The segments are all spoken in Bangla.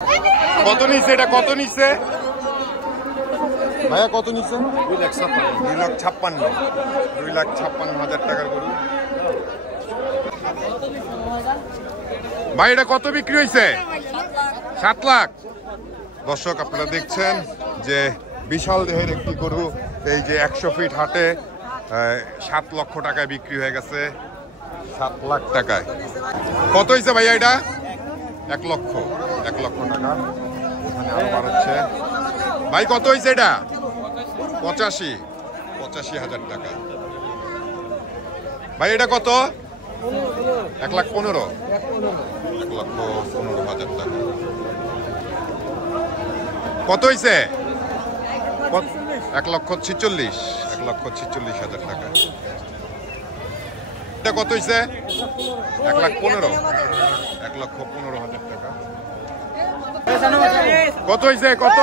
কত নিচ্ছে এটা, কত নিচ্ছে ভাইয়া, কত নিচ্ছে? 2,56,000, 2,56,000 টাকার গরু। ভাই এটা কত বিক্রি হয়েছে? 7 লাখ। দর্শক আপনারা দেখছেন যে বিশাল দেহের একটি গরু এই যে 100 ফিট হাটে 7 লক্ষ টাকায় বিক্রি হয়ে গেছে। 7 লাখ টাকায়। কত হয়েছে ভাইয়া এটা? 1 লক্ষ টাকা। এখানে আবার হচ্ছে ভাই কত হয়েছে এটা? 85,000 টাকা। ভাই এটা কত? 1,15,000, 1,15,000 টাকা। কত হয়েছে? 1,46,000 টাকা। এটা কত হয়েছে? 1,15,000 টাকা। কত হয়েছে? কত?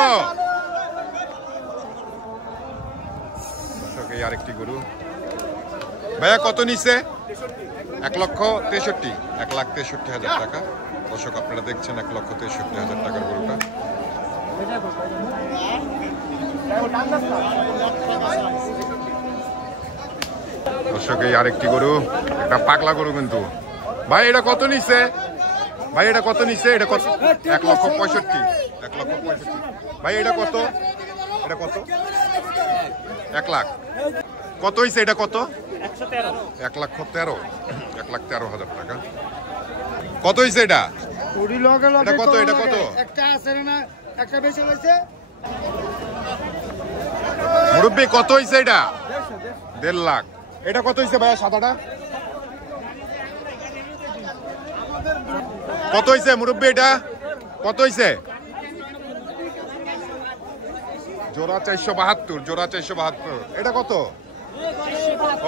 আরেকটি গরু ভাইয়া কত নিচ্ছে? 1,63,000 টাকা। দর্শক আপনারা দেখছেন 1,63,000 টাকার গরুটা। দর্শক এই আরেকটি গরু, একটা পাগলা গরু কিন্তু। ভাই এটা কত নিচ্ছে? ভাই এটা কত নিচ্ছে? এটা কত? 1,65,000। ভাই এটা কত? এটা কত? 1 লাখ। কত হয়েছে এটা? কত? 1,13,000 টাকা। কত হয়েছে এটা? এটা কত? এটা কত? মুরব্বী কত হয়েছে এটা? 1.5 লাখ। এটা কত হয়েছে ভাইয়া সাদাটা? কত হয়েছে মুরব্বী এটা? কত হয়েছে? জোড়া 472, জোড়া 472। এটা কত?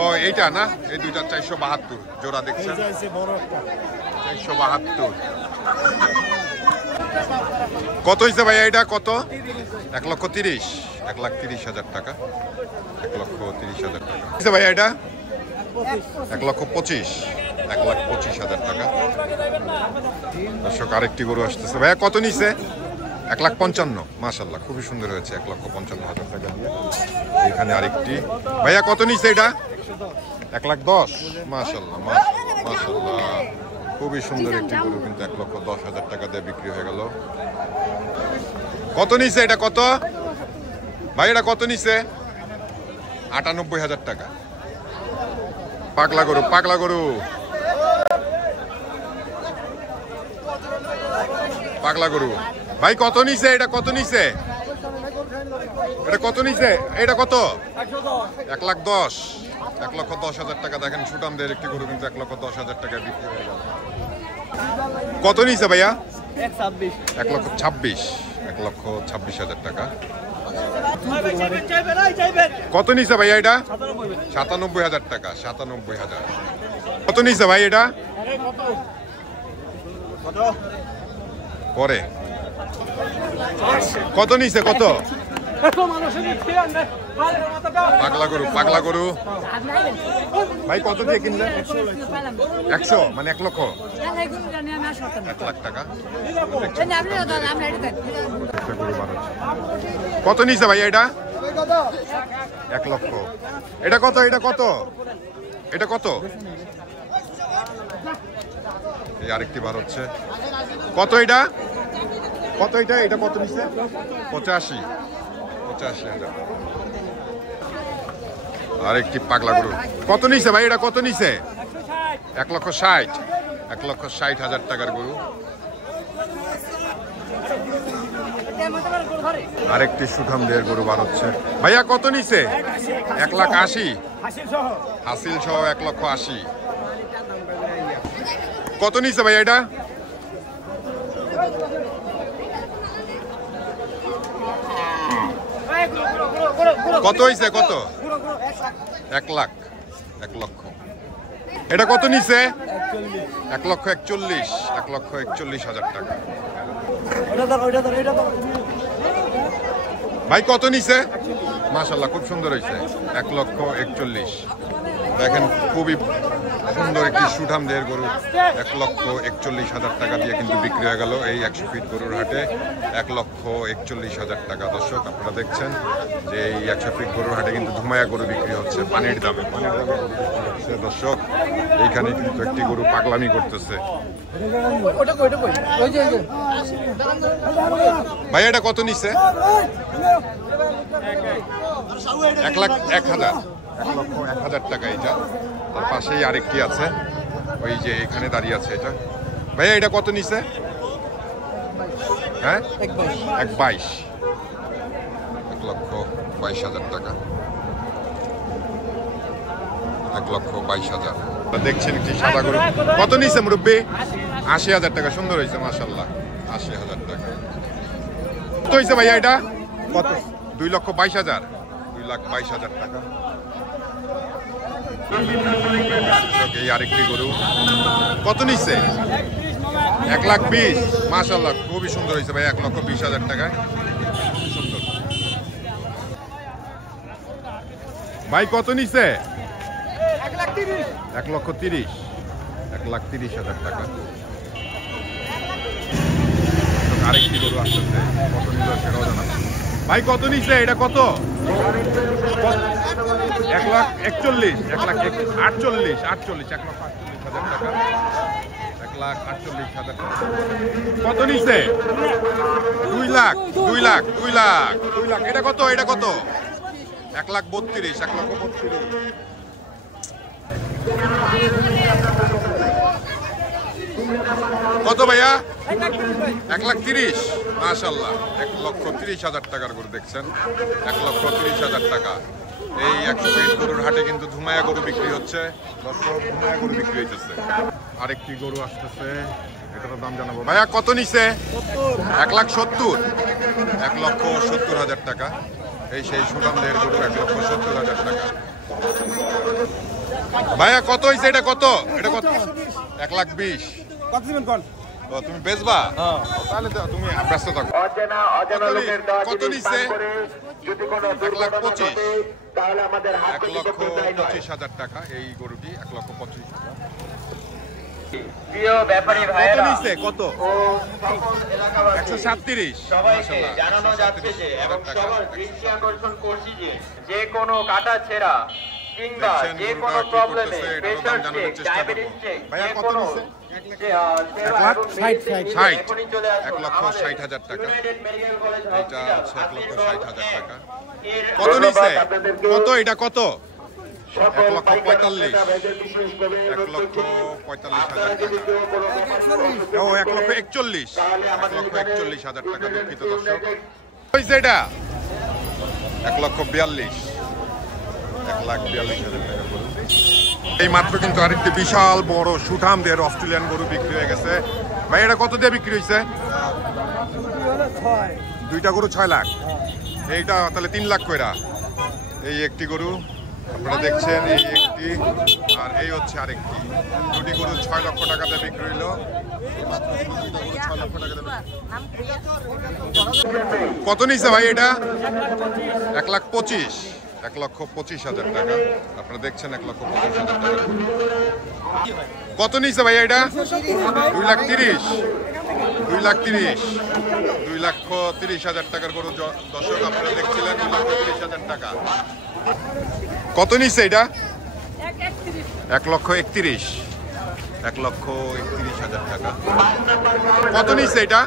ও এইটা না, এই দুইটা 472 জোড়া দেখছেন। 472। কত হয়েছে ভাইয়া এটা? কত? 1,30,000, 1,30,000 টাকা। 1,30,000 টাকা ভাইয়া এটা? 1,25,000, 1,25,000 টাকা। দর্শক আরেকটি গরু আসতেছে ভাইয়া, কত নিচ্ছে? 1,55,000। মাশাআল্লাহ খুবই সুন্দর হয়েছে। 1,55,000 টাকা দিয়ে। এখানে আরেকটি ভাইয়া কত নিচ্ছে এটা? 1,10,000। মাশাআল্লাহ, মাশাআল্লাহ খুবই সুন্দর একটি গরু কিন্তু 1,10,000 টাকা দিয়ে বিক্রি হয়ে গেল। কত নিচ্ছে এটা? কত ভাই এটা কত নিচ্ছে? 98,000 টাকা। পাগলা গরু, পাগলা গরু, পাগলা গরু। ভাই কত নিচ্ছে এটা? কত নিচ্ছে? এটা কত নিচ্ছে? এটা কত? 1,10,000, 1,10,000 টাকা। দেখেন সুটামদের একটি গরু কিন্তু 1,10,000 টাকা বিক্রি হয়ে গেল। কত নিচ্ছে ভাইয়া? 1,26,000, 1,26,000 টাকা। কত নিচ্ছে ভাইয়া এটা? 97,000 টাকা, 97,000। কত নিচ্ছে ভাই এটা? পরে কত নিচ্ছে? কত? পাগলা গরু, পাগলা গরু। ভাই কত দিয়ে কিনলেন? 100, মানে 1 লক্ষ, 1 লাখ টাকা। কত নিচ্ছে ভাই এটা? 1 লক্ষ। এটা কত? এটা কত? এটা কত? এই আরেকটি বার হচ্ছে। কত এটা? কত এটা? এটা কত নিচ্ছে? 85,000। আরেকটি পাগলা গরু। কত নিচ্ছে ভাই এটা? কত নিচ্ছে? 1,60,000, 1,60,000 টাকার গরু। আরেকটি সুঠাম দেহের গরু বার হচ্ছে। ভাইয়া কত নিচ্ছে? 1,80,000, হাসিল সহ 1,80,000। কত নিচ্ছে ভাইয়া এটা? কত হয়েছে? কত? 1 লাখ, 1 লক্ষ। এটা কত নিচ্ছে? 1,41,000, 1,41,000 টাকা। ভাই কত নিচ্ছে? মাশাআল্লাহ খুব সুন্দর হয়েছে। 1,41,000। দেখেন খুবই সুন্দর একটি সুঠাম দেহের গরু 1,41,000 টাকা দিয়ে কিন্তু বিক্রি হয়ে গেল এই 100 ফিট গরুর হাটে। 1,41,000 টাকা। দর্শক আপনারা দেখছেন যে এই 100 ফিট গরুর হাটে কিন্তু ধুমায়া গরু বিক্রি হচ্ছে পানির দামে হচ্ছে। দর্শক এইখানে কিন্তু একটি গরু পাগলামি করতেছে। ভাই এটা কত নিচ্ছে? 1,01,000 টাকা এটা। তার পাশেই আরেকটি আছে, ওই যে এখানে দাঁড়িয়ে আছে এটা। ভাইয়া এটা কত নিচ্ছে? হ্যাঁ 1,22,000 1,22,000 টাকা। 1,22,000। দেখছেন একটি সাদা গরু কত নিচ্ছে মুরব্বী? 80,000 টাকা। সুন্দর হয়েছে মাশাআল্লাহ। 80,000 টাকা। কত হয়েছে ভাইয়া এটা? কত? 2,22,000। 2,22,000 টাকা। এই আরেকটি গরু কত নিচ্ছে? 1,20,000। মাশাআল্লাহ খুবই সুন্দর হয়েছে ভাই। 1,20,000 টাকায় সুন্দর। ভাই কত নিচ্ছে? 1,30,000। 1,30,000 টাকা। আরেকটি গরু আসতেছে, কত নিল সেটাও জানা। ভাই কত নিচ্ছে এটা? কত? 1,41,000। 1,48,000। 1,48,000 টাকা। 1,48,000 টাকা। কত নিচ্ছে? 2 লাখ। 2 লাখ। 2 লাখ। 2 লাখ। এটা কত? এটা কত? 1,32,000। 1,32,000। কত ভাইয়া? 1,30,000। মাশাআল্লাহ 1,30,000 টাকার গরু দেখছেন। 1,30,000 টাকা। এই 100 ফিট গরুর হাটে কিন্তু ধুমায়া গরু বিক্রি হচ্ছে। ধুমায়া গরু বিক্রি হইতেছে। আরেকটি গরু আসতেছে, এটার দাম জানাবো। ভাইয়া কত নিচ্ছে? 1,70,000। 1,70,000 টাকা। এই সেই সুঠামদের গরু 1,70,000 টাকা। ভাইয়া কত হয়েছে এটা? কত? এটা কত? 1,20,000। কত দিবেন কোন? ও তুমি বেচবা? তাহলে তো তুমি ব্যস্ত থাকো। কত নিচ্ছে? 1,25,000। তাহলে আমাদের হাত 1,25,000 টাকা এই গরুটি। 1,25,000। প্রিয় ব্যাপারী ভাইরা, কত নিচ্ছে? কত? 137। সবাইকে জানানো যাচ্ছে যে এবং সবার দৃষ্টি আকর্ষণ করছি যে কোনো কাটা ছেঁড়া কিংবা যে কোনো প্রবলেমে প্রেসার চেক, ডায়াবেটিস চেক, যে কোনো 1,60,000 টাকা। এটা হচ্ছে 1,60,000 টাকা। কত নিচ্ছে? কত এটা? কত? 1,45,000। 1,45,000 টাকা। ও 1,41,000। 1,41,000 টাকা। দুঃখিত দর্শক। হয়েছে এটা 1,42,000। 1,42,000 টাকা গরু। এই মাত্র কিন্তু আরেকটি বিশাল বড় সুঠামদের অস্ট্রেলিয়ান গরু বিক্রি হয়ে গেছে। ভাই এটা কত দিয়ে বিক্রি হয়েছে? দুইটা গরু 6 লাখ। এইটা তাহলে 3 লাখ কইরা। এই একটি গরু আপনারা দেখছেন, এই একটি, আর এই হচ্ছে আরেকটি। দুটি গরু 6 লক্ষ টাকা দিয়ে বিক্রি হইলো। কত নিচ্ছে ভাই এটা? 1,25,000। 1,25,000 টাকা। আপনারা দেখছেন 1,25,000 টাকা। কত নিচ্ছে ভাই এটা? 2,30,000। 2,30,000। 2,30,000 টাকার গরু দর্শক আপনারা দেখছিলেন। 2,30,000 টাকা। কত নিচ্ছে এটা? 1,31,000। 1,31,000 টাকা। কত নিচ্ছে এটা?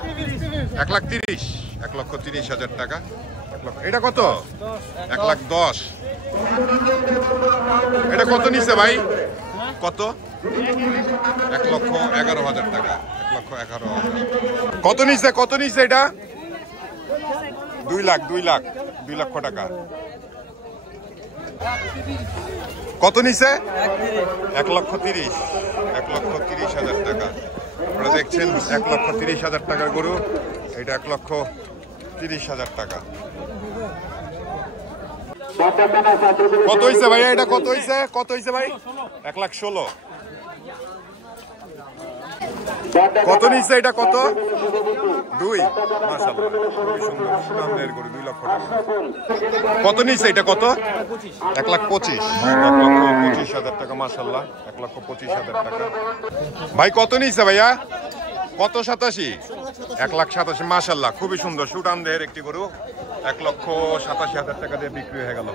1,30,000। 1,30,000 টাকা। এটা কত? 1,10,000। এটা কত নিচ্ছে ভাই? কত? 1,11,000 টাকা। 1,11,000। কত নিচ্ছে? কত নিচ্ছে এটা? 2 লাখ। 2 লাখ। 2 লক্ষ টাকা। কত নিচ্ছে? 1,30,000। 1,30,000 টাকা। আপনারা দেখছেন 1,30,000 টাকার গরু। এটা 1,30,000 টাকা। কত হয়েছে ভাইয়া এটা? কত হয়েছে? কত হয়েছে ভাই? 1,16,000। কত নিচ্ছে এটা? কত? দুই, মাশাআল্লাহ খুবই সুন্দর সুনামদের গরু, 2 লক্ষ টাকা। কত নিচ্ছে এটা? কত? 1,25,000, 1,25,000 টাকা। মাশাআল্লাহ 1,25,000 টাকা। ভাই কত নিচ্ছে ভাইয়া? কত? 87, 1,87,000। মাশাআল্লাহ খুবই সুন্দর সুটামদের একটি গরু, 1,87,000 টাকা দিয়ে বিক্রি হয়ে গেল।